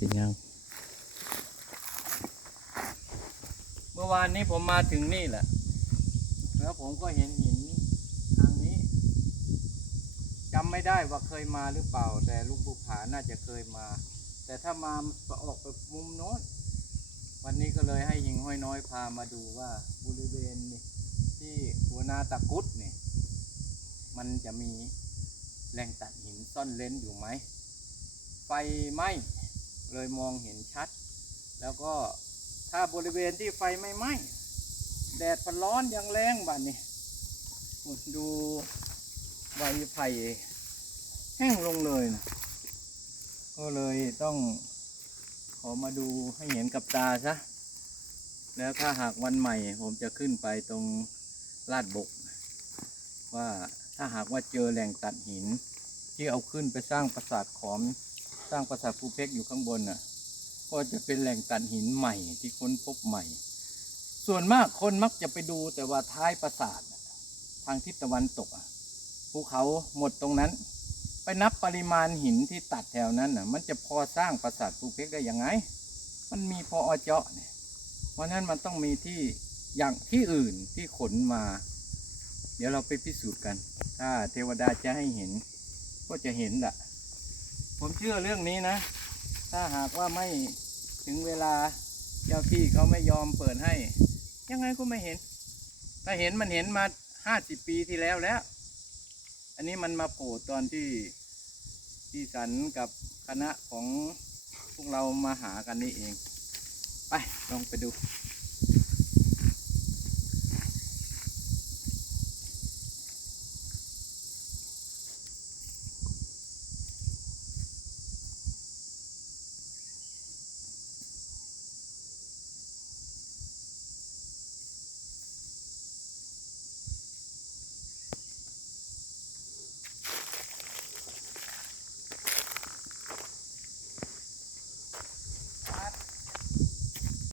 สิยังเมื่อวานนี้ผมมาถึงนี่แหละ แล้วผมก็เห็นหินทางนี้จำไม่ได้ว่าเคยมาหรือเปล่า แต่ลุงภูผาน่าจะเคยมา แต่ถ้ามาออกไปมุมโน้นวันนี้ก็เลยให้หิงห้อยน้อยพามาดูว่าบริเวณนี่ที่หัวนาตะกุดเนี่ยมันจะมีแหล่งตัดหินซ่อนเลนอยู่ไหม ไฟไหม เลยมองเห็นชัด แล้วก็ถ้าบริเวณที่ไฟไม่ไหม้แดดพันร้อนยังแรงบัดนี่ดูใบไผ่แห้งลงเลยนะก็เลยต้องขอมาดูให้เห็นกับตาซะ แล้วถ้าหากวันใหม่ ผมจะขึ้นไปตรงลาดบก ว่าถ้าหากว่าเจอแหล่งตัดหิน ที่เอาขึ้นไปสร้างปราสาทขอม สร้างปราสาทภูเพกอยู่ข้างบนน่ะ ก็จะเป็นแหล่งตัดหินใหม่ที่ค้นพบใหม่ ส่วนมากคนมักจะไปดูแต่ว่าท้ายปราสาททางทิศตะวันตกภูเขาหมดตรงนั้น ไปนับปริมาณหินที่ตัดแถวนั้นน่ะ มันจะพอสร้างปราสาทภูเพกได้ยังไง มันมีพออเจาะเนี่ย เพราะฉะนั้นมันต้องมีที่อย่างที่อื่นที่ขนมา เดี๋ยวเราไปพิสูจน์กัน ถ้าเทวดาจะให้เห็น ก็จะเห็นแหละ ผมเชื่อเรื่องนี้นะ ถ้าหากว่าไม่ถึงเวลาเจ้าที่เขาไม่ยอมเปิดให้ ยังไงก็ไม่เห็น ถ้าเห็นมันเห็นมาห้าสิบปีที่แล้วแล้ว อันนี้มันมาโผล่ตอนที่ที่สันกับคณะของพวกเรามาหากันนี่เอง ไปลองไปดู